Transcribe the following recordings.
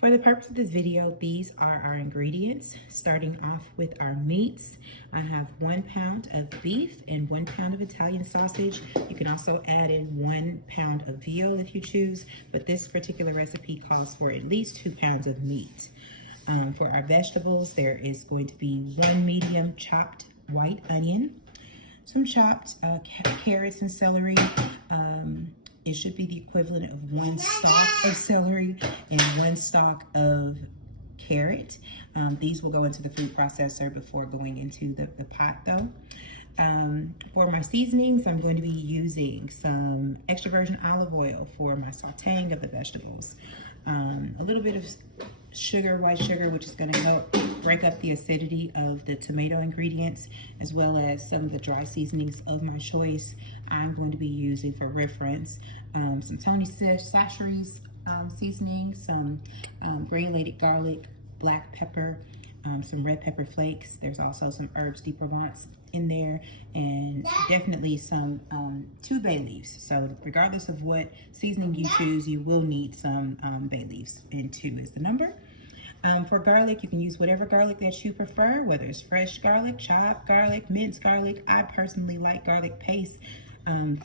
For the purpose of this video, these are our ingredients. Starting off with our meats, I have 1 pound of beef and 1 pound of Italian sausage. You can also add in 1 pound of veal if you choose, but this particular recipe calls for at least 2 pounds of meat. For our vegetables, there is going to be 1 medium chopped white onion, some chopped carrots and celery. It should be the equivalent of 1 stalk of celery and 1 stalk of carrot. These will go into the food processor before going into the pot though. For my seasonings, I'm going to be using some extra virgin olive oil for my sauteing of the vegetables. A little bit of sugar, white sugar, which is going to help break up the acidity of the tomato ingredients, as well as some of the dry seasonings of my choice. I'm going to be using for reference some Tony Chachere's seasoning, some granulated garlic, black pepper, some red pepper flakes. There's also some herbs de Provence in there, and definitely some 2 bay leaves. So regardless of what seasoning you choose, you will need some bay leaves, and 2 is the number. For garlic, you can use whatever garlic that you prefer, whether it's fresh garlic, chopped garlic, minced garlic. I personally like garlic paste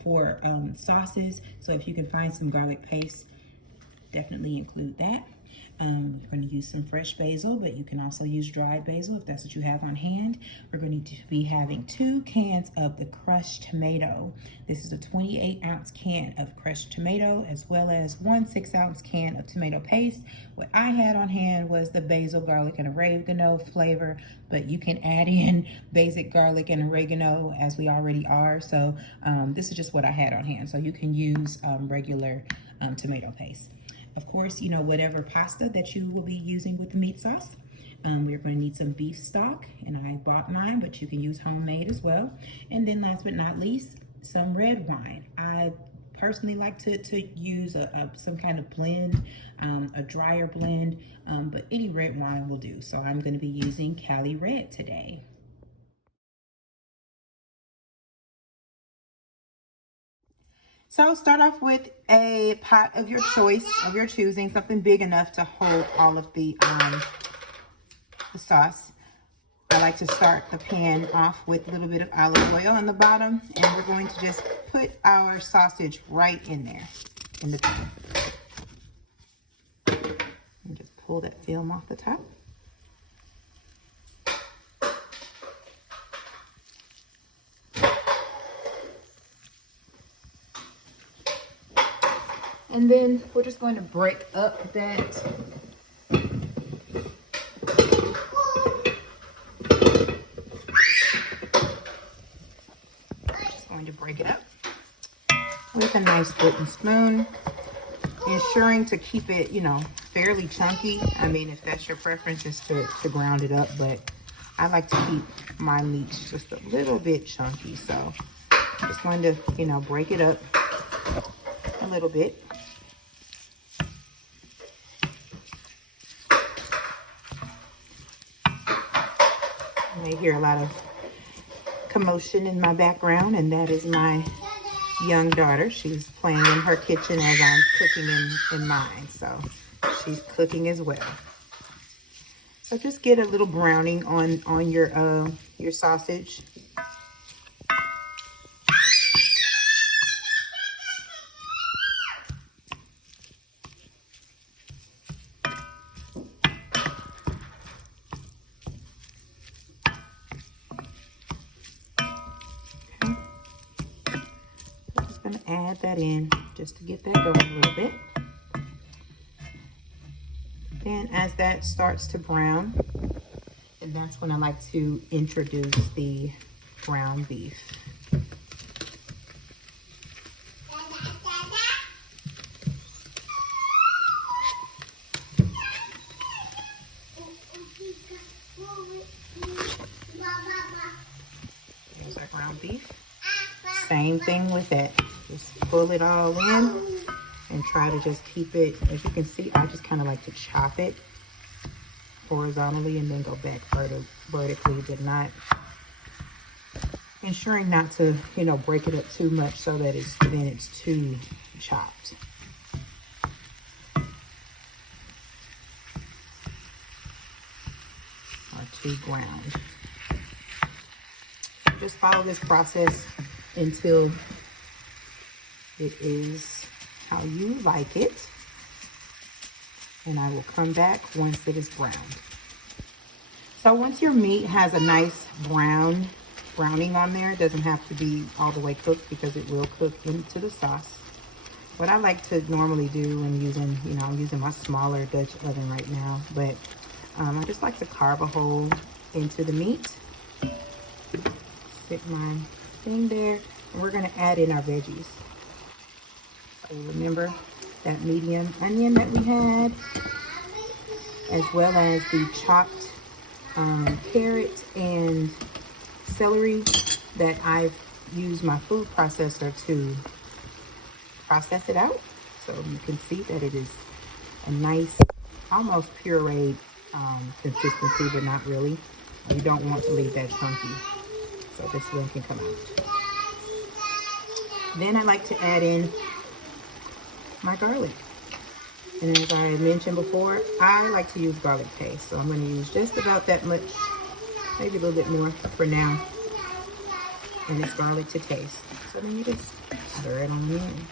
for sauces, so if you can find some garlic paste, definitely include that. We're going to use some fresh basil, but you can also use dried basil if that's what you have on hand. We're going to be having 2 cans of the crushed tomato. This is a 28-ounce can of crushed tomato, as well as 1 6-ounce can of tomato paste. What I had on hand was the basil, garlic, and oregano flavor, but you can add in basic garlic and oregano as we already are. So this is just what I had on hand. So you can use regular tomato paste. Of course, you know, whatever pasta that you will be using with the meat sauce. We're going to need some beef stock, and I bought mine, but you can use homemade as well. And then last but not least, some red wine. I personally like to use some kind of blend, a drier blend, but any red wine will do. So I'm going to be using Cali Red today. So start off with a pot of your choice, of your choosing, something big enough to hold all of the sauce. I like to start the pan off with a little bit of olive oil on the bottom, and we're going to just put our sausage right in there, in the pan. And just pull that film off the top. And then we're just going to break up that just going to break it up with a nice wooden spoon, ensuring to keep it, you know, fairly chunky. I mean, if that's your preference, is to ground it up, but I like to keep my meats just a little bit chunky. So I'm just going to, you know, break it up a little bit. You may hear a lot of commotion in my background, and that is my young daughter. She's playing in her kitchen as I'm cooking in mine, so she's cooking as well. So just get a little browning on your sausage. Going to add that in just to get that going a little bit. Then as that starts to brown, and that's when I like to introduce the ground beef. There's our ground beef. Same thing with that. Just pull it all in and try to just keep it, as you can see, I just kind of like to chop it horizontally and then go back vertically, but not, ensuring not to, you know, break it up too much so that it's too chopped. nicely browned. Just follow this process until it is how you like it. And I will come back once it is browned. So once your meat has a nice browning on there, it doesn't have to be all the way cooked because it will cook into the sauce. What I like to normally do when using, I'm using my smaller Dutch oven right now, but I just like to carve a hole into the meat. Stick my thing there, and we're gonna add in our veggies. So remember that medium onion that we had, as well as the chopped carrot and celery that I've used my food processor to process it out. So you can see that it is a nice, almost pureed consistency, but not really. You don't want to leave that chunky, so this one can come out. Then I like to add in my garlic. And as I mentioned before, I like to use garlic paste. So I'm going to use just about that much, maybe a little bit more for now. And it's garlic to taste. So then you just stir it on in.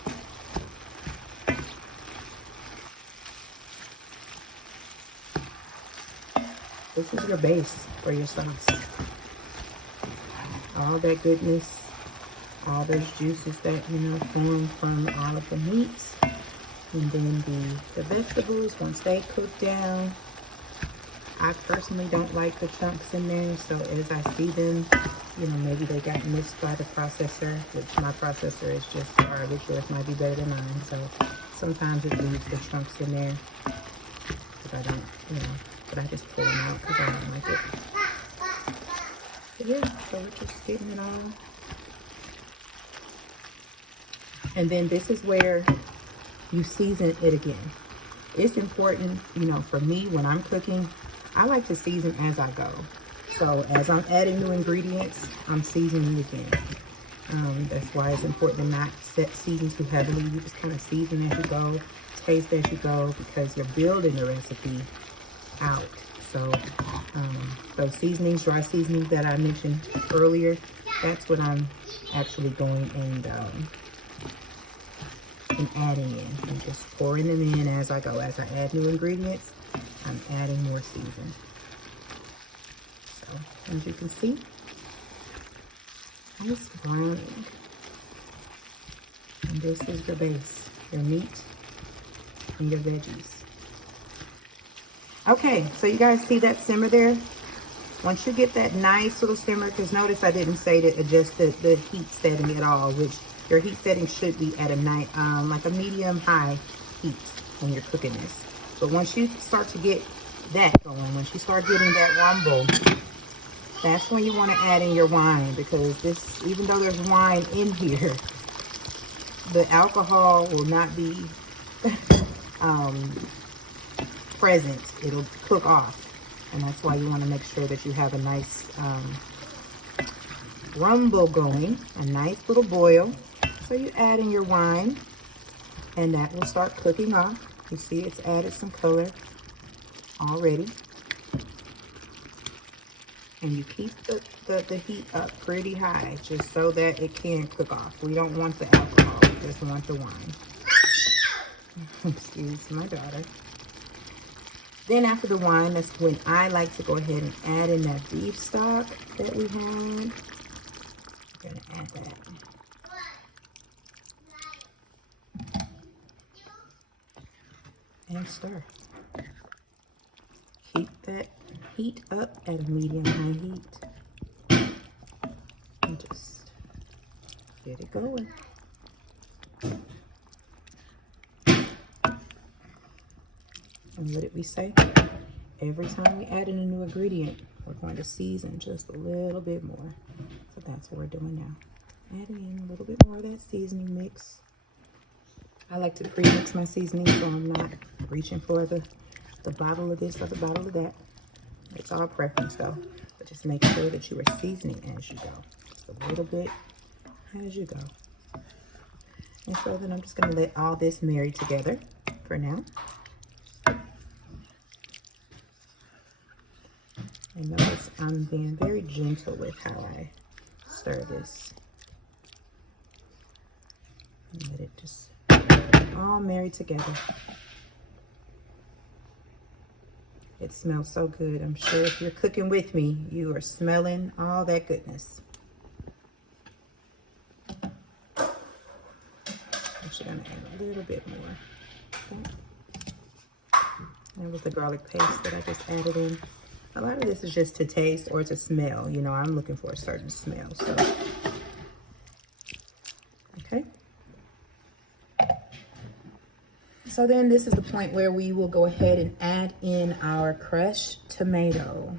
This is your base for your sauce. All that goodness, all those juices that, form from all of the meats. And then the vegetables, once they cook down. I personally don't like the chunks in there. So as I see them, maybe they got missed by the processor, which my processor is just garbage. Yours might be better than mine. So sometimes it leaves the chunks in there. But I don't, but I just pull them out because I don't like it. But yeah, so we're just getting it all. And then this is where you season it again. It's important, for me when I'm cooking, I like to season as I go. So as I'm adding new ingredients, I'm seasoning again. That's why it's important to not season too heavily. You just kind of season as you go, taste as you go, because you're building the recipe out. So those seasonings, dry seasonings that I mentioned earlier, that's what I'm actually going and adding in. I'm just pouring them in as I go. As I add new ingredients, I'm adding more season. So as you can see, it's browning. And this is your base, your meat and your veggies. Okay, so you guys see that simmer there? Once you get that nice little simmer, because notice I didn't say to adjust the heat setting at all, which your heat setting should be at like a medium-high heat when you're cooking this. But once you start to get that going, once you start getting that rumble, that's when you want to add in your wine, because this, even though there's wine in here, the alcohol will not be present. It'll cook off. And that's why you want to make sure that you have a nice rumble going, a nice little boil. So you add in your wine, and that will start cooking off. You see it's added some color already. And you keep the heat up pretty high, just so that it can cook off. We don't want the alcohol, we just want the wine. Excuse my daughter. Then after the wine, that's when I like to go ahead and add in that beef stock that we had. I'm gonna add that. And stir. Keep that heat up at a medium-high heat. And just get it going. And what did we say? Every time we add in a new ingredient, we're going to season just a little bit more. So that's what we're doing now. Adding in a little bit more of that seasoning mix. I like to pre-mix my seasoning, so I'm not reaching for the bottle of this or the bottle of that. It's all preference though. But just make sure that you are seasoning as you go. Just a little bit as you go. And so then I'm just going to let all this marry together for now. And notice I'm being very gentle with how I stir this. And let it just all marry together. It smells so good. I'm sure if you're cooking with me, you are smelling all that goodness. I'm just gonna add a little bit more. Okay. That was the garlic paste that I just added in. A lot of this is just to taste or to smell. You know, I'm looking for a certain smell, so. Okay. So then this is the point where we will go ahead and add in our crushed tomato.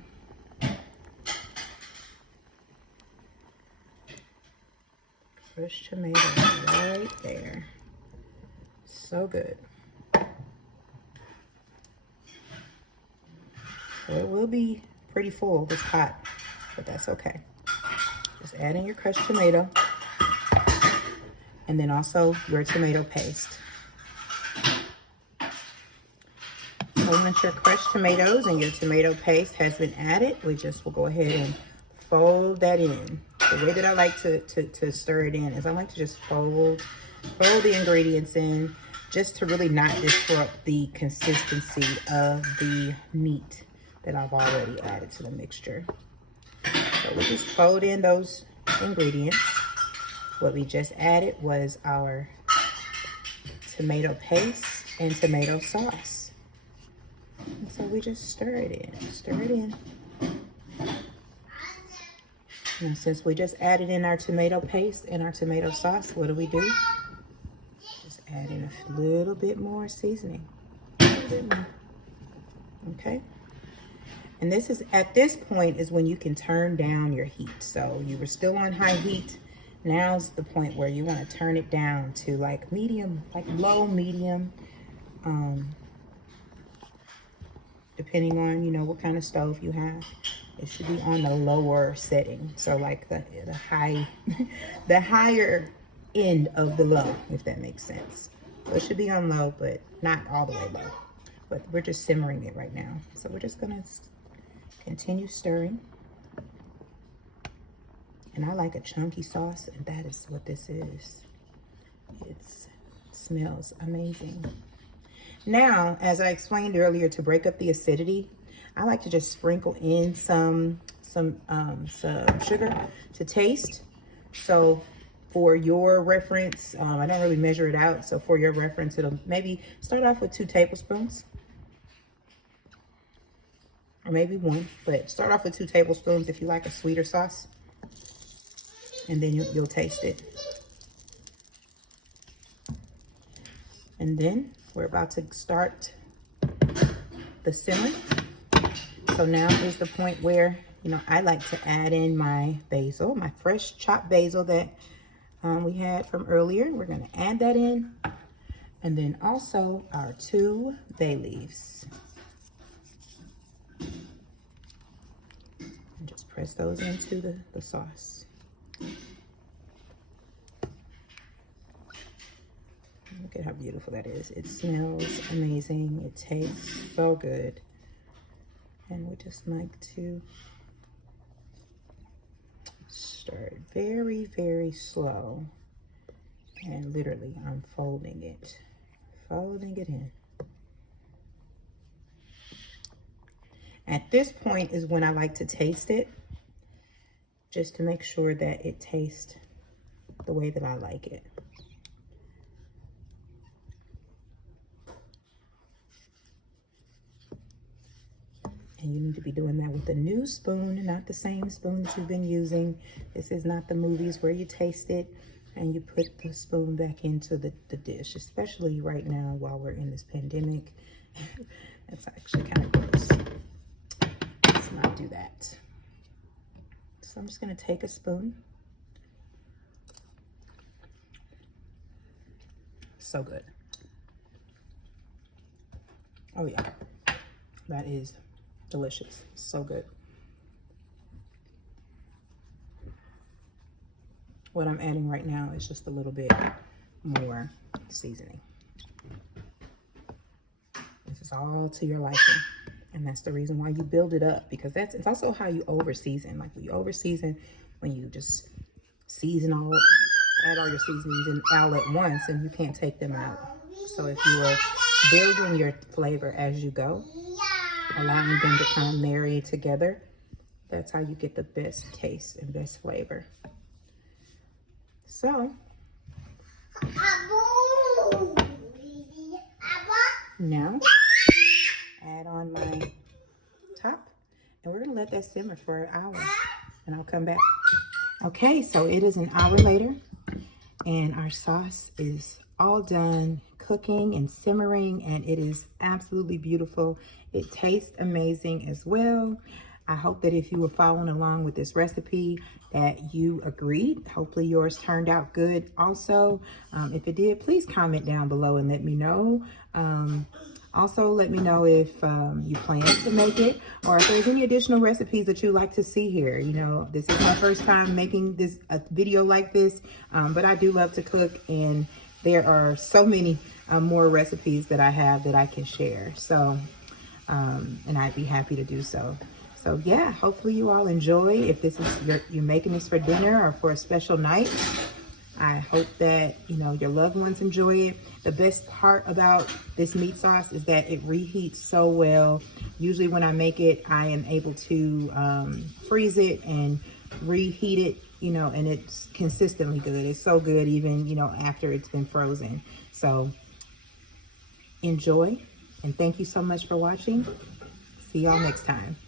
Crushed tomato right there. So good. So it will be pretty full, this pot, but that's okay. Just add in your crushed tomato and then also your tomato paste. So once your crushed tomatoes and your tomato paste has been added, we just will go ahead and fold that in. The way that I like to stir it in is I like to just fold the ingredients in just to really not disrupt the consistency of the meat that I've already added to the mixture. So we just fold in those ingredients. What we just added was our tomato paste and tomato sauce. And so we just stir it in. And since we just added in our tomato paste and our tomato sauce, what do? Just add in a little bit more seasoning. Okay. And this is, at this point is when you can turn down your heat. So you were still on high heat. Now's the point where you want to turn it down to like medium, like low medium, depending on, you know, what kind of stove you have. It should be on the lower setting. So like the high, the higher end of the low, if that makes sense. So it should be on low, but not all the way low. But we're just simmering it right now. So we're just gonna continue stirring. And I like a chunky sauce, and that is what this is. It smells amazing. Now, as I explained earlier, to break up the acidity, I like to just sprinkle in some sugar to taste. So for your reference, I don't really measure it out. So for your reference, it'll maybe start off with 2 tablespoons. Or maybe 1, but start off with 2 tablespoons if you like a sweeter sauce. And then you'll taste it. And then we're about to start the simmer. So now is the point where, you know, I like to add in my basil, my fresh chopped basil that we had from earlier. We're gonna add that in. And then also our 2 bay leaves. And just press those into the sauce. Look at how beautiful that is. It smells amazing. It tastes so good. And we just like to stir it very, very slow. And literally, I'm folding it in. At this point is when I like to taste it, just to make sure that it tastes the way that I like it. And you need to be doing that with a new spoon, not the same spoon that you've been using. This is not the movies where you taste it and you put the spoon back into the dish, especially right now while we're in this pandemic. That's actually kind of gross. Let's not do that. So I'm just gonna take a spoon. So good. Oh yeah, that is delicious. So good. What I'm adding right now is just a little bit more seasoning. This is all to your liking. And that's the reason why you build it up, because it's also how you over season. Like when you over season, when you just add all your seasonings in all at once, and you can't take them out. So if you are building your flavor as you go, allowing them to kind of marry together, that's how you get the best taste and best flavor. So now add on my top, and we're gonna let that simmer for an hour, and I'll come back. Okay, so it is an hour later, and our sauce is all done cooking and simmering, and it is absolutely beautiful. It tastes amazing as well. I hope that if you were following along with this recipe that you agreed. Hopefully yours turned out good also. If it did, please comment down below and let me know. Also, let me know if you plan to make it, or if there's any additional recipes that you'd like to see here. You know, this is my first time making a video like this, but I do love to cook, and there are so many more recipes that I have that I can share. So, and I'd be happy to do so. So yeah, hopefully you all enjoy. If this is you're making this for dinner or for a special night, I hope that, you know, your loved ones enjoy it. The best part about this meat sauce is that it reheats so well. Usually when I make it, I am able to freeze it and reheat it, you know, and it's consistently good. It's so good even, you know, after it's been frozen. So enjoy, and thank you so much for watching. See y'all next time.